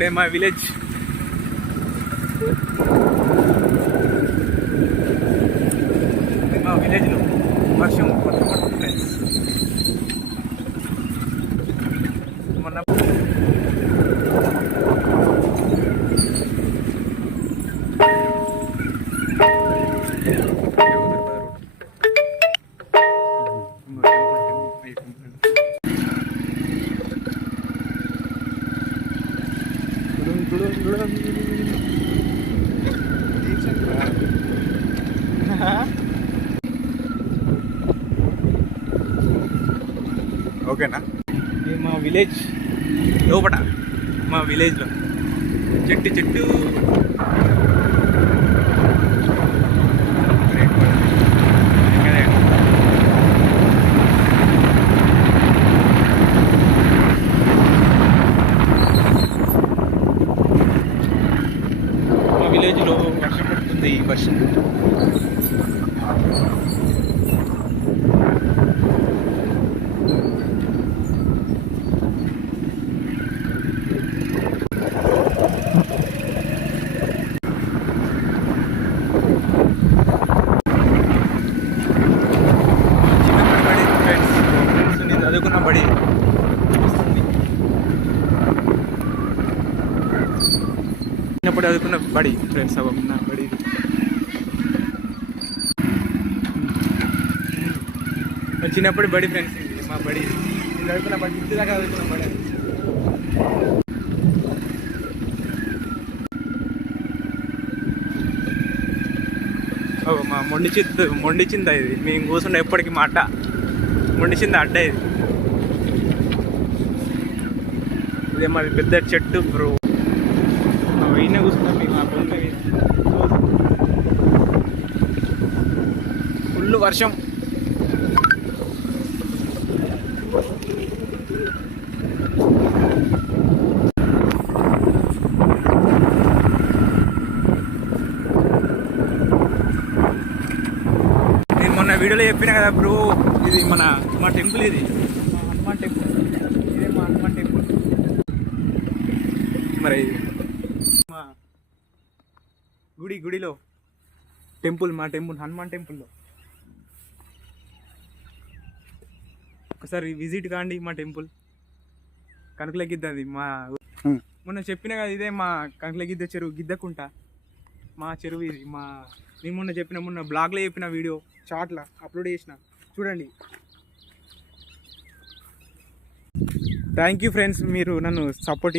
Today మా village. మా విలేజ్లో వర్షం పడుతుంది ఫ్రెండ్స్. మొన్న ఓకేనా. ఇది మా విలేజ్ లోపట, మా విలేజ్లో చెట్టు మా విలేజ్లో వర్షం పడుతుంది. వర్షం చదువుకున్న బడి చిన్నప్పుడు చదువుకున్న బడి ఫ్రెండ్స్. నా బడి చిన్నప్పుడు బడి ఫ్రెండ్స్. ఇది మా బడి, చదువుకున్న బడి, ఇంటి దాకా చదువుకున్న బడి. మా మొండిచింద ఇది. మేము కూర్చుండే ఎప్పటికీ మా అడ్డ మొండిచింద అడ్డ ఇది. ఇదే మాది పెద్ద చెట్టు బ్రో. వెయ్యిన కూర్చున్నాం మేము ఆ పొంగ. ఫుల్ వర్షం. నేను మొన్న వీడియోలో చెప్పిన కదా బ్రో, ఇది మా టెంపుల్. ఇది మా హనుమాన్ టెంపుల్. ఇదే మా హనుమాన్ టెంపుల్. మరి మా గుడిలో టెంపుల్, మా టెంపుల్ హనుమాన్ టెంపుల్లో ఒకసారి విజిట్ కాండి. మా టెంపుల్ కనకలగిద్దది. మా మొన్న చెప్పిన కదా, ఇదే మా కనకలగిద్ద చెరువు, గిద్దకుంట మా చెరువు ఇది. నేను మొన్న బ్లాగ్లో చెప్పిన వీడియో షార్ట్లా అప్లోడ్ చేసిన, చూడండి. థ్యాంక్ యూ ఫ్రెండ్స్, మీరు నన్ను సపోర్ట్